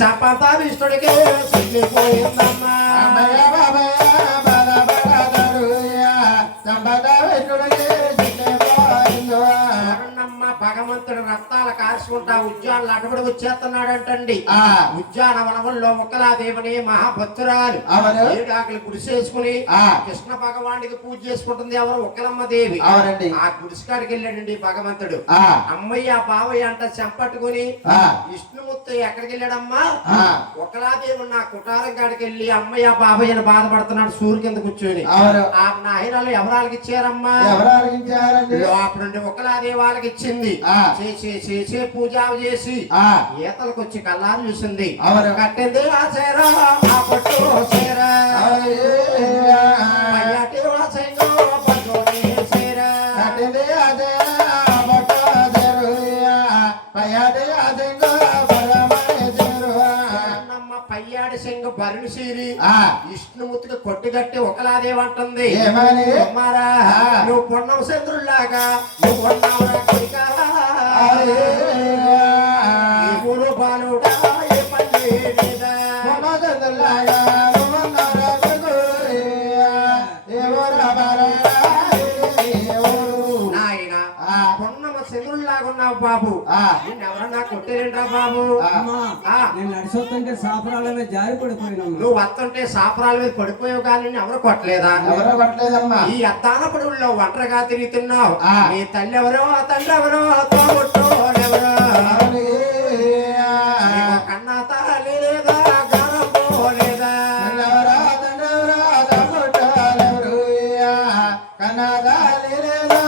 శపథావిష్టుడికి చెల్లిపోయిందమ్మా భగవంతుడు రక్తాలు కాల్చుకుంటా ఉద్యానాలు అటుబడి వచ్చేస్తున్నాడంటండి. ఉద్యానవనంలో ముక్కలాదేవిని మహాభక్తురాలు ఏడాకులు గుడిసేసుకుని కృష్ణ భగవానికి పూజ చేసుకుంటుంది ఎవరు ఉక్కలమ్మ దేవి. ఆ గుడిసికాడికి వెళ్ళాడండి భగవంతుడు. అమ్మయ్య బావయ్య అంట చెంపట్టుకుని విష్ణుమూర్తి ఎక్కడికి వెళ్ళాడమ్మా ఉక్కలాదేవి నా కుటారం కాడికి వెళ్ళి అమ్మయ్య బావయ్య అని బాధపడుతున్నాడు సూర్యు కింద కూర్చొని. ఆ నాయనాలు ఎవరాలకి ఇచ్చారమ్మా అప్పుడు ఉక్కలాదేవి వాళ్ళకి ఇచ్చింది. చేసే పూజ చేసి ఈతలకు వచ్చి కల్లారు చూసింది. కట్టింది ఆ చీర ఆ పట్టు చీర పయ్యాడి సింగ భరణి సీరి విష్ణుమూర్తికి కొట్టుగట్టి ఒకలాదేమంటుంది అమ్మారా నువ్వు పొన్నవ చంద్రుల్లాగా నువ్వు పొన్నవరా కొడికావా ఊరు బాలుడా ఏ పని లేదా చంద్రుల్లాగా ఉన్నావు బాబు ఎవరన్నా కొట్టేరేంట్రా బాబు నేను నడిచొస్తుంటే సాపరాల మీద జారి పడిపోయినా నువ్వు వస్తుంటే సాపరాల మీద పడిపోయావు కానీ ఎవరు కొట్టలేదా ఎవరో కొట్టలేదమ్మా ఈ అత్తానప్పుడు ఒంటరిగా తిరుగుతున్నావు నీ తల్లి ఎవరో తండ్రి ఎవరో తోబుట్టోరెవరో కన్నా తల్లి లేదా గరం పోలేదా తండ్రి ఎవరో తోబుట్టోరెవరు కన్నా తల్లి లేదా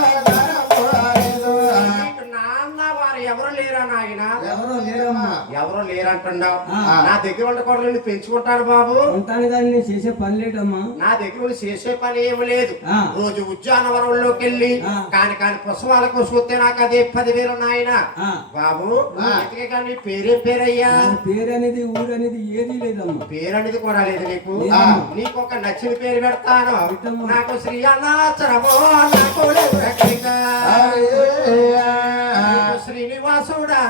ఎవరు లేరా నాయన ఎవరో లేరంటున్నావు. నా దగ్గర ఉండకూడదు పెంచుకుంటాను బాబు ఉంటాను కానీ నేను చేసే పని లేదమ్మా. నా దగ్గర చేసే పని ఏమి లేదు. రోజు ఉద్యానవనంలోకి వెళ్ళి కాని పుష్పాలకు చూస్తే నాకు అదే 10,000 నాయన బాబు. అందుకే కానీ పేరే పేరయ్యా పేరు అనేది ఊరు అనేది ఏది లేదమ్మా. పేరు అనేది కూడా లేదు నీకు. నీకు ఒక నచ్చిన పేరు పెడతాను. నాకు శ్రీ అన్నాచరమో నాకు శ్రీనివాసుడా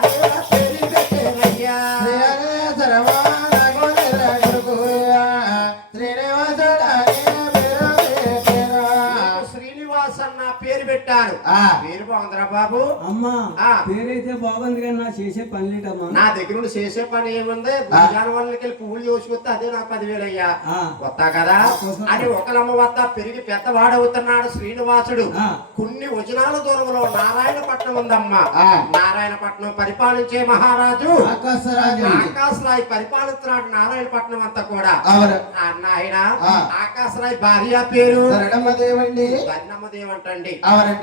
శ్రీనివాస్ అన్న పేరు పెట్టారు. పేరు బాగుందిరా బాబు. అమ్మా పేరైతే బాగుంది కానీ నా చేసే పని లేదమ్మా. నా దగ్గర చేసే పని ఏముంది భుజాన వాళ్ళకి వెళ్ళి పువ్వులు చూసుకొస్తే అదే నాకు 10,000 అయ్యా వస్తా కదా అని ఒకలమ్మ వద్ద పెరిగి పెద్దవాడవుతున్నాడు శ్రీనివాసుడు. కొన్ని వచనాల దూరంలో నారాయణపట్నం ఉందమ్మా. నారాయణపట్నం పరిపాలించే మహారాజు ఆకాశరాయ్ పరిపాలిస్తున్నాడు నారాయణపట్నం అంతా కూడా. ఆయన ఆకాశరాయ్ భార్య పేరు ధన్నమ్మదేవి అంటండి.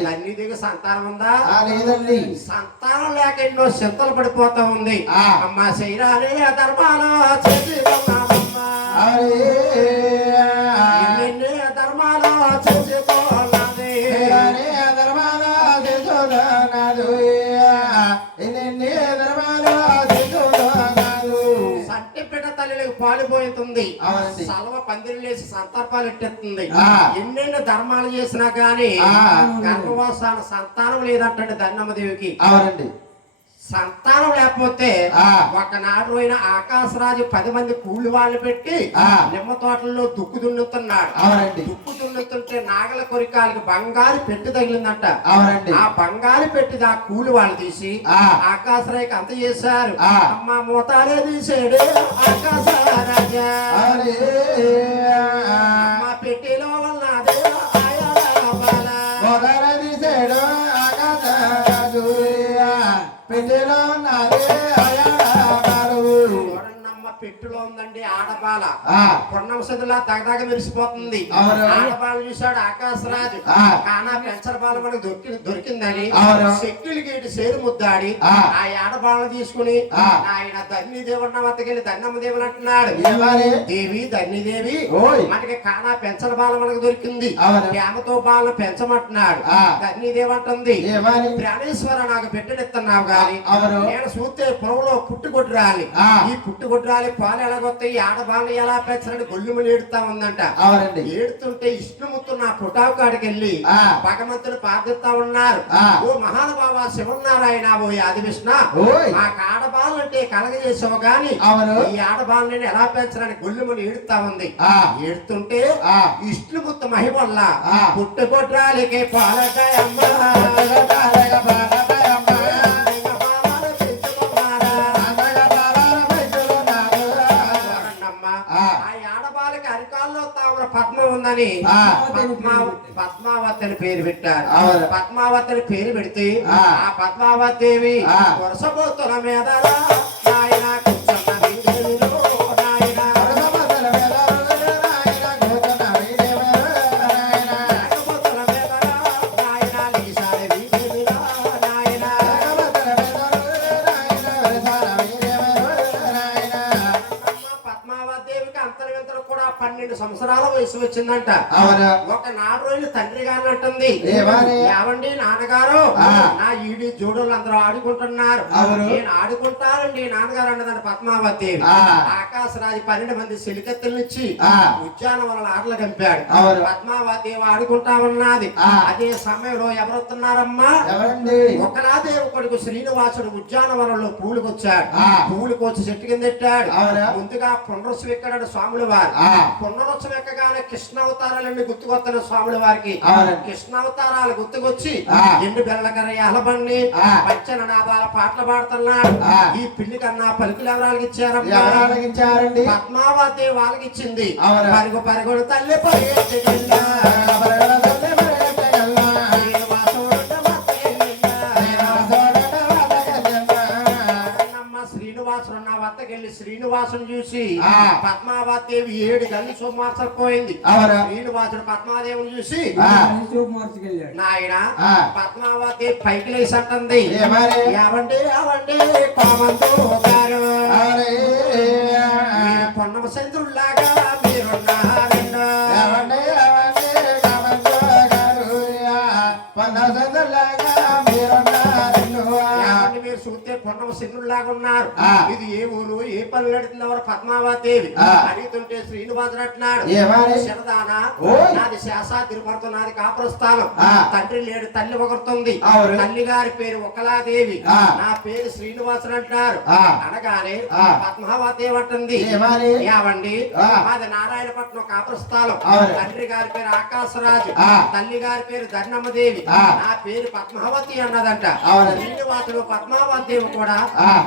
ధన్యదేవి సంతానం ఉందా లేదండి. సంతానం లేక ఎన్నో చింతలు పడిపోతా ఉంది. అమ్మ శైరానే ధర్మాలు చేసి ధర్మాలు చేసుకోవాలి సంటిపేట తల్లికి పాలిపోతుంది. సలవ పందిరిలేసి సంతర్పాలు ఎట్టేస్తుంది. ఎన్నెన్నో ధర్మాలు చేసినా గాని గర్భవాసాల సంతానం లేదంటే ధన్నమ్మదేవికి. సంతానం లేకపోతే ఒకనాడు అయిన ఆకాశరాజు 10 మంది కూలి వాళ్ళు పెట్టి నిమ్మ తోటల్లో దుక్కు దున్నుతున్నాడు. దుక్కు దున్నుతుంటే నాగల కొరికాలకి బంగారు పెట్టి తగిలిందంట. ఆ బంగారు పెట్టిది ఆ కూలి వాళ్ళు తీసి ఆకాశరాజుకి అంత చేశారు. అమ్మ మోతాలే తీసాడు ఆకాశరాజా అమ్మ పెట్టిలో ఉన్నదే తీసాడు ఆకాశరాజు పెట్టిలో పెట్టులో ఉందండి ఆడబాల పొన్నవసదిలా తగదాగ మెరిసిపోతుంది. ఆడబాల చూశాడు ఆకాశరాజు. కానా పెంచర బాల మనకు దొరికిందని శక్తులు గేటి సేరు ముద్దాడి ఆ ఆడబాలను తీసుకుని ఆయన ధన్యదేవి ఉన్న వద్దకెళ్ళి ధన్నమ్మదేవి అంటున్నాడు. దేవి ధన్యదేవి మనకి కానా పెంచర బాల మనకు దొరికింది. ప్రేమతో బాలను పెంచమంటున్నాడు. ధన్యదేవి అంటుంది ప్రాణేశ్వర నాకు పెట్టనిస్తున్నావు గాని నేను చూస్తే పొలంలో పుట్టుకొట్టు రాలి. ఈ పుట్టుకొట్టు రాలి పాలు ఎలాగొస్తాయి ఆడబాలు ఎలా పెంచాలని గొల్లుమని ఏడుతా ఉందంట. అవునండి. ఏడుతుంటే ఇష్టముత్తు నా పుటావు కాడికి వెళ్ళి భగవంతుడు ప్రార్థిస్తా ఉన్నారు. ఓ మహానుభావ శివనారాయణ ఓ ఆది విష్ణ, ఆ ఆడబాలు అంటే కలగజేసావు గాని ఈ ఆడబాలు నేను ఎలా పెంచాలని గొల్లుమని ఏడుతా ఉంది. ఏడుతుంటే ఇష్టముత్తు మహిమ వల్ల పుట్టుకొట్రాలికే పాలకాయమ్మ పద్మ ఉందని పద్మావతి అని పేరు పెట్టారు. పద్మావతి అని పేరు పెడితే ఆ పద్మావతి దేవి వరుసపోతుల మీద నాయన సంవత్సరాల వయసు వచ్చిందంట. ఒక 4 రోజులు తండ్రి గారిని అంటుంది, ఏమండి నాన్నగారు నా ఈడి జోడులు అందరూ ఆడుకుంటున్నారు, నేను ఆడుకుంటానండి నాన్నగారు అన్నదంట పద్మావతి. ఆకాశరాజు 12 మంది సిలికత్తుల నుంచి ఉద్యానవనాల ఆటలు కంపాడు. పద్మావతి ఆడుకుంటా ఉన్నది. అదే సమయంలో ఎవరు వస్తున్నారమ్మా? ఒకలాదేవి కొడుకు శ్రీనివాసుడు ఉద్యానవనంలో పూలుకొచ్చాడు. పూలుకొచ్చి చెట్టు కింద పెట్టాడు. ముందుగా పునరుసు ఎక్కడాడు స్వాముల వారు. పునరుత్సవం ఎక్కగానే కృష్ణావతారాలన్నీ గుర్తుకొస్తున్న స్వాముల వారికి. కృష్ణావతారాలు గుర్తుకొచ్చి ఎండు బెల్లగరయాల బండి పచ్చన నాదాల పాటలు పాడుతున్నాడు. ఈ పిల్లి కన్నా పలుకులు ఎవరాలకి ఇచ్చారండి? పద్మావతి వాళ్ళకి ఇచ్చింది. పరుగు పరుగుడు తల్లి శ్రీనివాసుని చూసి పద్మావతి 7 గల్లి సోమార్చకపోయింది. శ్రీనివాసుడు పద్మాదేవిని చూసి నాయన పద్మావతి పైకి లేసి అంటుంది, ఏవండి ఏవండి కోమంతో గారు పొన్నమ చంద్రుల్లాగా మీరున్నారండి. మీరు చూస్తే పొన్నమ చంద్రుల్లాగా ఉన్నారు. ఇది ఏ ఊరు ఏ పనులు నడుతున్నవారు పద్మావతిదేవి అడుగుతుంటే శ్రీనివాసుడు అంటున్నాడు, శరదానా నాది శాసాద్రిపడుతు నాది కాపురస్థానం. తండ్రి లేడు తల్లి ఒకరుతుంది. తల్లి గారి పేరు ఒకలాదేవి, నా పేరు శ్రీనివాసుడు అంటున్నారు. అనగానే పద్మావతిదేవి అంటుంది, ఏవండి మాది నారాయణపట్నం కాపురస్థానం. తండ్రి గారి పేరు ఆకాశరాజు, తల్లి గారి పేరు ధర్ణమ్మదేవి, నా పేరు పద్మావతి అన్నదంట. శ్రీనివాసుడు పద్మావతిదేవి కూడా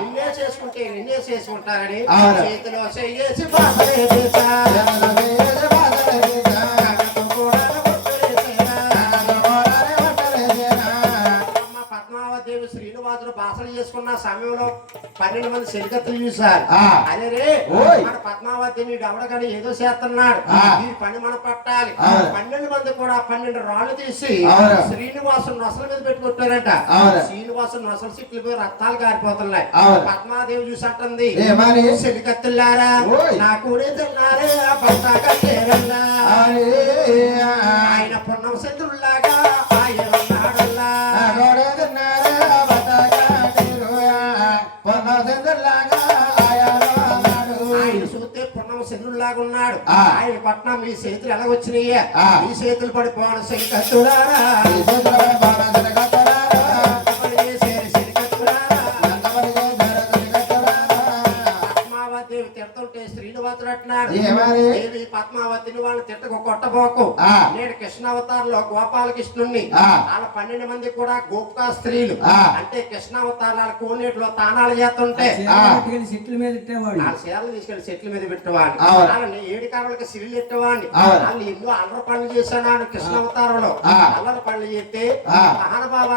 నిన్నే చేసుకుంటారని చేతిలో చేసి పద్మావతిదేవి శ్రీనివాసుడు భాషలు చేసుకున్న సమయంలో 12 మంది చెలికత్తులు చూశారు. అదే రే మన పద్మావతి నీడు అవడగానే ఏదో చేస్తున్నాడు, ఈ పని మనం పట్టాలి. 12 మంది కూడా 12 రాళ్లు తీసి శ్రీనివాసుడు నొసల మీద పెట్టుకుంటారంట. శ్రీనివాసుడు నొసల సిట్లు పోయి రక్తాలు గారిపోతున్నాయి. పద్మాదేవి చూసి అంటుంది, చెలికత్తులారా నా కూడా తిన్నారే ఆయన పున్నమ చంద్రుల్లాగా ఆయన ఉన్నాడుల్లా ఆయన చూస్తే పున్నమ చంద్రుల్లాగా ఉన్నాడు. ఆయన పట్నం ఈ చేతులు ఎలాగొచ్చినాయే, ఈ చేతులు పడిపోవడం చెలికత్తులారా పద్మావతిని వాళ్ళు తిట్టకు కొట్టబోకు. నేను కృష్ణావతారంలో గోపాలకృష్ణుణ్ణి. వాళ్ళ 12 మంది కూడా గోపికా స్త్రీలు. అంటే కృష్ణావతారాల కోనేటిలో తానాలు చేస్తుంటే చెట్ల మీద చీరలు తీసుకెళ్లి చెట్ల మీద పెట్టేవాడిని. వాళ్ళని 7 కాళ్ళకి సిరిలు పెట్టేవాడిని. వాళ్ళు ఎన్నో అల్లరి పనులు చేశాను కృష్ణావతారంలో. అల్లరి పనులు చేస్తే మహానుభావ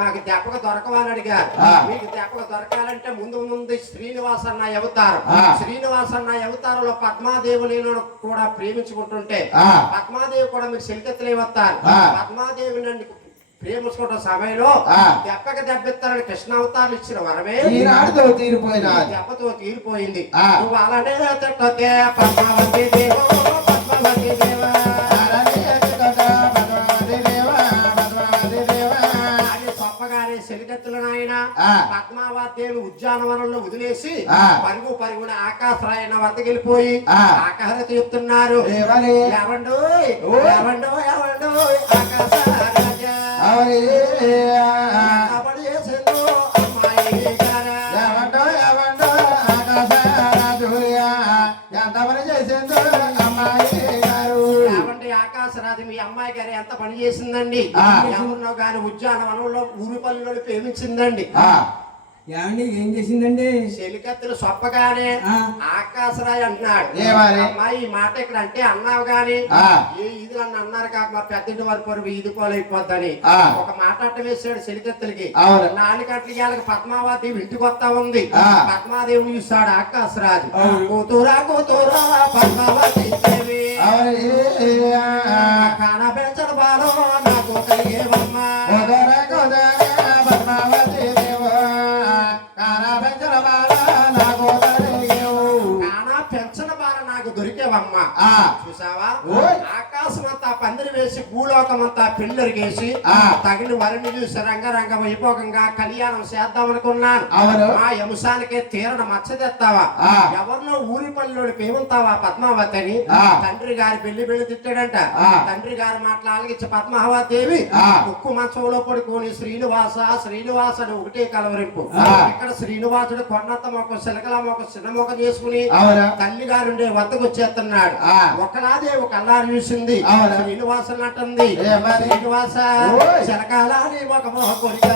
మాకు దెబ్బకు దొరకవాలని అడిగారు. మీకు దెబ్బకు దొరకాలంటే ముందు శ్రీనివాసన్న అవతారం. శ్రీనివాసన్న అవతారంలో పద్మాదేవుని కూడా ప్రేమించుకుంటుంటే పద్మాదేవి కూడా మీరు చెలికత్తులే వస్తారు. పద్మాదేవి నన్ను ప్రేమించుకుంటున్న సమయంలో దెబ్బకి దెబ్బెత్తారని కృష్ణావతారాలు ఇచ్చిన వరమే దెబ్బతో తీరిపోయింది. నువ్వు అలానే తిట్టతే పద్మావతి దేవ పద్మావతి దేవ చెలికత్తులు నాయన పద్మావతి పద్మావతి ఉద్యానవనంలో వదిలేసి ఆ. పరుగున ఆకాశరాయన వద్దకు వెళ్ళిపోయి ఆ. ఆకాశత చెప్తున్నారు ఏమని ఏమండో ఓ. ఏమండో ఏమండో ఆకాశరాజా అవని పడి చేసిందో అమ్మాయి గారా ఏమంటో ఏమంటో ఆకాశరాజు ఎంత పని చేసిందో అమ్మాయి గారు ఏమండి ఆకాశరాజు మీ అమ్మాయి గారు ఎంత పని చేసిందండి ఆ. ఎవరినో గాని ఉద్యానవనంలో ఊరి పనులను ప్రేమించిందండి ఆ, ఏమండి ఏం చేసిందండి చెలికత్తులు సొప్పగానే ఆ. ఆకాశరాయ్ అంటున్నాడు ఏమని? అమ్మాయి ఈ మాట ఇక్కడ అంటే అన్నావు గాని ఆ. ఏ ఇది నన్ను అన్నారు కాక మా పెద్దంటి వారి పరువు ఇది పోలైపోద్దని ఆ. ఒక మాట అట్ట వేసాడు చెలికత్తులకి అవును. 4 గంటలకి వాళ్ళకి పద్మావతి ఇంటికి వస్తా ఉంది ఆ. పద్మాదేవి చూస్తాడు ఆకాశరాజు అవును. కూతురా కూతురా పద్మావతి దేవి అవని కాన పెంచడు బాలో నాకు కలిగేవమ్మా కుదర కుదర పద్మావతి దేవో కానా పెంచల బాల నాకు తరిగేవు. కానా పెంచన బాల నాకు దొరికేవమ్మా ఆ. చూసావా ఓయ్. ఆకాశం అంతా పందిరి వేసి భూలోకం అంతా పిల్లరిగేసి ఆ. తగిన వరిని చూసి రంగరంగ వైభోగంగా కళ్యాణం చేద్దాం అనుకున్నాను అవును. ఆ అంశానికే తీరణ మచ్చ తెస్తావా ఆ. ఎవరినో ఊరి పల్లెలు పేముంటావా పద్మావతి అని ఆ. తండ్రి గారి పెళ్లి తిట్టాడంట ఆ. తండ్రి గారి మాటలు ఆలగించి పద్మావతేవి ఆ. ఉక్కు మంచంలో పడుకొని శ్రీనివాస అని ఒకటే కలవరింపు ఆ. ఇక్కడ శ్రీనివాసుడు కొండంత మొక్క శిలకల మొక్క చిన్న మొక్క చేసుకుని అవును. తల్లి గారు ఉండే వద్దకు వచ్చేస్తున్నాడు ఆ. ఒకనాదే ఒక అల్లారు చూసింది అవును. శ్రీనివాస అంటుంది ఏమని? శ్రీనివాస ఓయ్. శిలకాల నీ ఒక మొహ కొడుక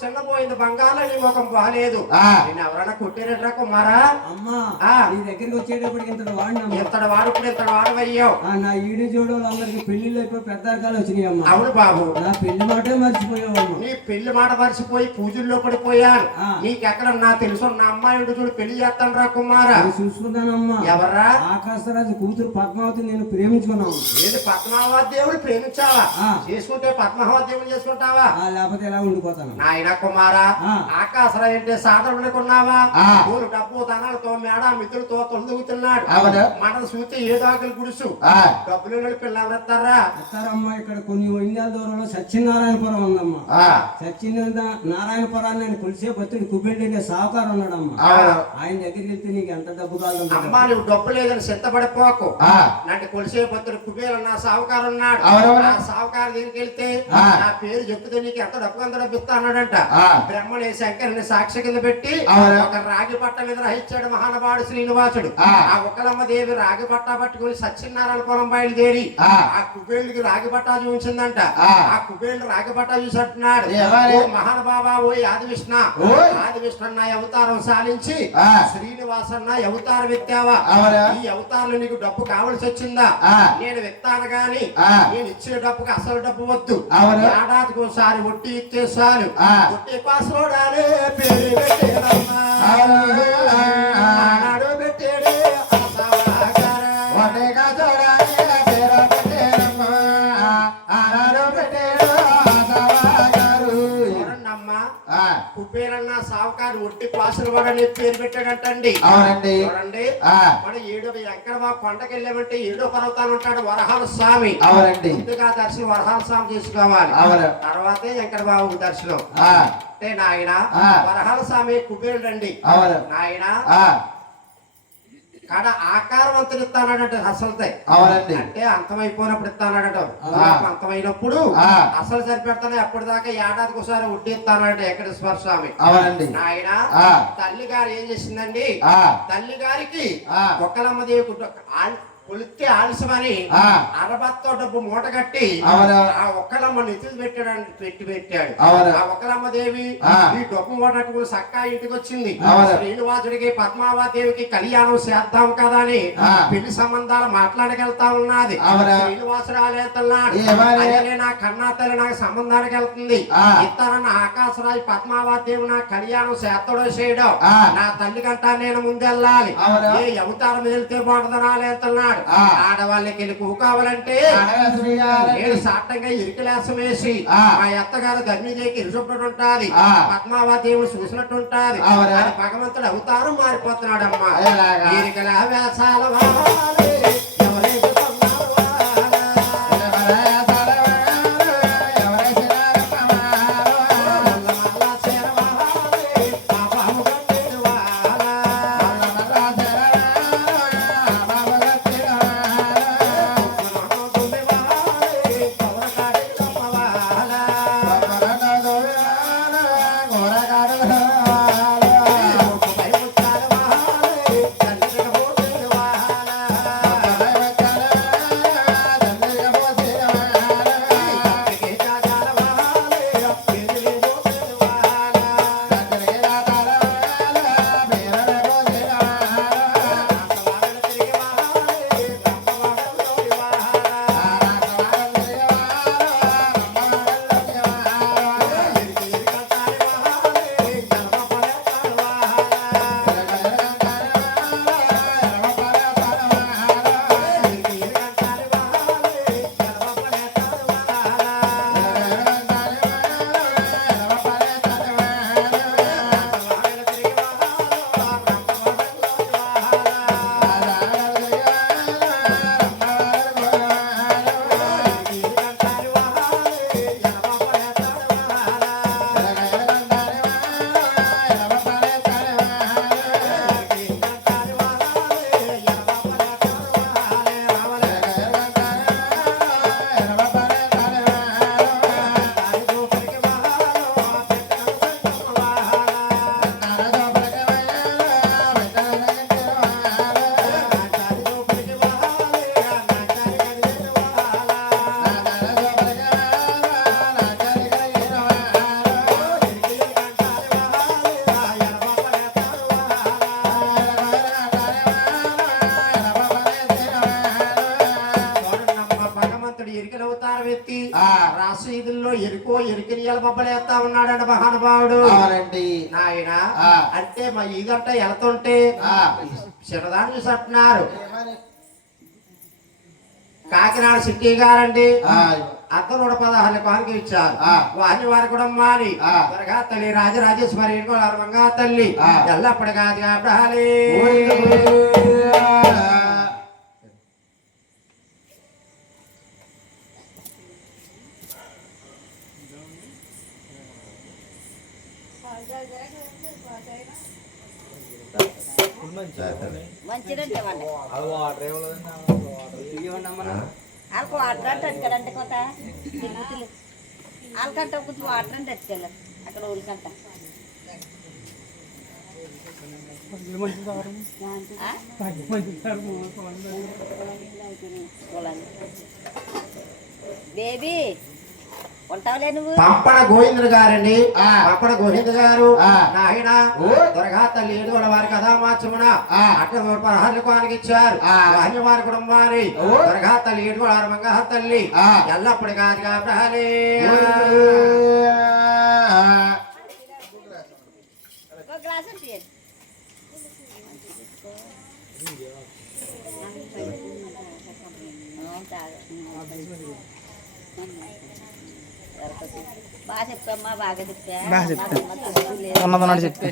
చిన్నపోయింది బంగాళ నీ ముఖం బాలేదు ఆ. నేను ఎవరైనా కుట్టిరెట్రా కుమారా అమ్మా ఆ. నీ దగ్గరికి వచ్చేటప్పటికి ఇంత వాడినమ్మా ఇంతడు వాడుకుని ఇంతడు వాడవయ్యావు నా ఈడు జోడోళ్ళు అందరికి పెళ్లిళ్ళు అయిపోయి పెద్ద రకాలు వచ్చినాయి అమ్మా అవును బాబు నా పెళ్లి మాటే మర్చిపోయావమ్మా నీ పెళ్లి మాట మర్చిపోయి పూజల్లో పడిపోయాను ఆ. నీకెక్కడ నా తెలుసు నా అమ్మాయి ఉండి చూడు పెళ్లి చేస్తాను రా కుమారా నేను చూసుకున్నానమ్మా ఎవర్రా ఆకాశరాజు కూతురు పద్మావతి నేను ప్రేమించుకున్నాము ఏది పద్మావతి దేవుడు ప్రేమించావా ఆ. చేసుకుంటే పద్మావతి దేవుడు చేసుకుంటావా లేకపోతే ఎలా ఉండిపోతాను నాయన కుమారా ఆ. ఆకాశరావు అంటే సాధారణకున్నావా ఆ. ఊరు డబ్బు తనాలతో మేడ మిత్రులతో తొందుగుతున్నాడు అవును. మనకు చూస్తే ఏదో ఆకలి గుడుసు ఆ. డబ్బులు పిల్లలు ఎత్తారా ఎత్తారమ్మా ఇక్కడ కొన్ని వైద్యాల దూరంలో సత్యనారాయణపురం ఉందమ్మా ఆ. నారాయణపురాన్ని నేను కొలిసే భక్తుడు కుబేరుడు అనే సాహుకారు ఉన్నాడమ్మా అవును. ఆయన దగ్గరికి వెళ్తే నీకు ఎంత డబ్బు కావాలంటే అమ్మా నువ్వు డబ్బు లేదని సిద్ధపడిపోకు ఆ. అంటే కొలిసే పత్రుడు కుబేరు నా సావుకారు ఉన్నాడు అవునవును. ఆ సావుకారు దగ్గరికి వెళ్తే ఆ. నా పేరు చెప్తే నీకు ఎంత డబ్బు అంత డబ్బు ఇస్తా అన్నాడంట ఆ. బ్రహ్మని శంకరుని సాక్షి కింద పెట్టి అవును. ఒక రాగి పట్ట మీద రహించాడు మహానుభావుడు శ్రీనివాసుడు ఆ. ఆ ఒక్కలమ్మ దేవి రాగి పట్ట పట్టుకుని సత్యనారాయణపురం బయలుదేరి ఆ. ఆ కుబేరుడికి రాగి పట్టా చూపించిందంట ఆ. ఆ కుబేరుడు రాగి పట్టా చూసంటున్నాడు ఏమని? ఓ మహానుభావా ఓ ఆది విష్ణ ఓయ్. ఆది విష్ణన్న అవతారం సాలించి ఆ. శ్రీనివాసన్న అవతారం ఎత్తావా అవును. ఈ అవతారంలో నీకు డబ్బు కావలసి వచ్చిందా ఆ. నేను విత్తాను గాని ఆ. నేను ఇచ్చే డబ్బుకి అసలు డబ్బు వద్దు అవును. ఏడాదికి ఒకసారి వడ్డీ ఇచ్చేసాను ఆ. వడ్డీ పాసోడాలే పేరు పెట్టేదమ్మా ఆనాడు పెట్టేడే ఆ సావాగారా. ఒటేగా చూడాలి పేరు పెట్టేనమ్మా. ఆనాడు పెట్టేడు ఆసవాగారు. చూడండమ్మా ఆ. కుబేరన్న సావుకారు వడ్డీ పాసులు కూడా నీ పేరు పెట్టాడంటండి అవునండి. చూడండి ఆ. మన ఏడో ఎక్కడ కొండకి వెళ్ళామంటే ఏడో పర్వతాలు ఉంటాడు వరహాల స్వామి అవునండి. ముందుగా దర్శనం వరహాల స్వామి చేసుకోవాలి అవును. తర్వాతే వెంకట బాబు దర్శనం ఆ. అంటే నాయన ఆ. వరహాల స్వామి కుబేరుడు అండి అవును. నాయన ఆ. కాడ ఆకారవంతులు ఇస్తానంటే అసలుతాయి అవునండి. అంటే అంతమైపోయినప్పుడు ఇస్తానంట ఆ. అంతమైనప్పుడు ఆ. అసలు సరిపెడతాను ఎప్పటిదాకా ఏడాదికి ఒకసారి వడ్డీ ఇస్తానంటే వెంకటేశ్వర స్వామి అవునండి. నాయన ఆ. తల్లి గారు ఏం చేసిందండి ఆ. తల్లి గారికి ఆ. ఒక్కలమ్మ దేవి కొలిస్తే ఆలస్యమని ఆ. అరబత్తో డబ్బు మూట కట్టి అవును. ఆ ఒక్కలమ్మ నెత్తి పెట్టాడు అవును. ఆ ఒక్కలమ్మ దేవి ఆ. ఈ డబ్బు మూట కట్టుకుని చక్కా ఇంటికి వచ్చింది అవును. శ్రీనివాసుడికి పద్మావదేవికి కళ్యాణం చేద్దాం కదా అని ఆ. పెళ్లి సంబంధాలు మాట్లాడగలుగుతా ఉన్నది అవును. శ్రీనివాసుడు ఆలేతున్నాడు ఏమని? అదే నా కన్నా తల్లి నాకు సంబంధానికి వెళ్తుంది ఆ. ఇతరన్న ఆకాశరాజు పద్మావదేవి నా కళ్యాణం చేస్తాడో చేయడం ఆ. నా తల్లి కంటా నేను ముందెళ్ళాలి అవును. ఏ అవతారం వెళ్తే బాగుంటుందని ఆలేతున్నాడు ఆ. ఆడవాళ్ళకి వెళ్ళి కావాలంటే నేను సాట్టంగా ఇరికలేసం వేసి ఆ. మా అత్తగారు ధర్మీదేవికి ఇరుచున్నట్టు ఉంటాది ఆ. పద్మావదేవుడు చూసినట్టు ఉంటాది అవునా? అని భగవంతుడు అవతారం మారిపోతున్నాడమ్మా ఎలాగా? ఇరికల వేసాల వారే, ఎవరైతే కొన్నారు వారా. మల్ల చేరవారే, పాపము కట్టేడు వారా. గుడివారే, పవరకాడి రమ్మవారా. ముక్కుపై ముత్యాల వారే, తండ్రికి పోతేడు వారా. కంటికి కాజాల వారే, ఎదిరి పోతేడు వారా. రాసవాడలు తిరిగి వారే, రమ్మవాడలోని వారా. ఎరికి ఎరికంటాడి వారే, జన్మపడేస్తాడు వారా. ఎరికి ఎరికంటాడి వారే, జన్మపడేస్తాడు వారా. రాసవాడలు తిరిగి వారా, రమ్మవాడలోని వారా. భగవంతుడు ఎరికలవుతారు వ్యక్తి ఆ. రాసీదుల్లో ఎరుకో ఎరికలియాల బొబ్బలేస్తా ఉన్నాడంట మహానుభావుడు నాయన ఆ. అంటే మా ఇదంట వెళ్తుంటే చిన్నదాన్ని చూసి అంటున్నారు కాకినాడ సిట్టి గారండి అతను 116 కానుక ఇచ్చారు ఆ. వారిని వారు కూడా మాని ఆ. త్వరగా తల్లి రాజరాజేశ్వరి మంగా తల్లి ఆ. ఎల్లప్పటి కాదు కాబట్టి మంచిదంటే వాళ్ళకు వాటర్ అంటే అటుకడంటే కొత్త వాళ్ళకంట కొంచెం వాటర్ అంటే అటుకెళ్ళారు అక్కడ ఊరికంట బేబీ ఉంటావులే నువ్వు పంపడ గోవిందుడు గారండి ఆ. పంపడ గోవింద గారు ఆ. నాయన ఓ. త్వరగా తల్లి ఏడుగోడ వారి కథా మార్చమున ఆ. అట్లా 116 కానుక ఇచ్చారు ఆ. వారి వారి కుటుంబాన్ని ఓ. త్వరగా తల్లి ఏడుగోడ మంగా తల్లి ఆ. ఎల్లప్పటి కాదు కాబట్టి ఒక గ్లాస్ తీయండి బాగా చెప్పమ్మా బాగా చెప్పా ఉన్నదన్నాడు చెప్పి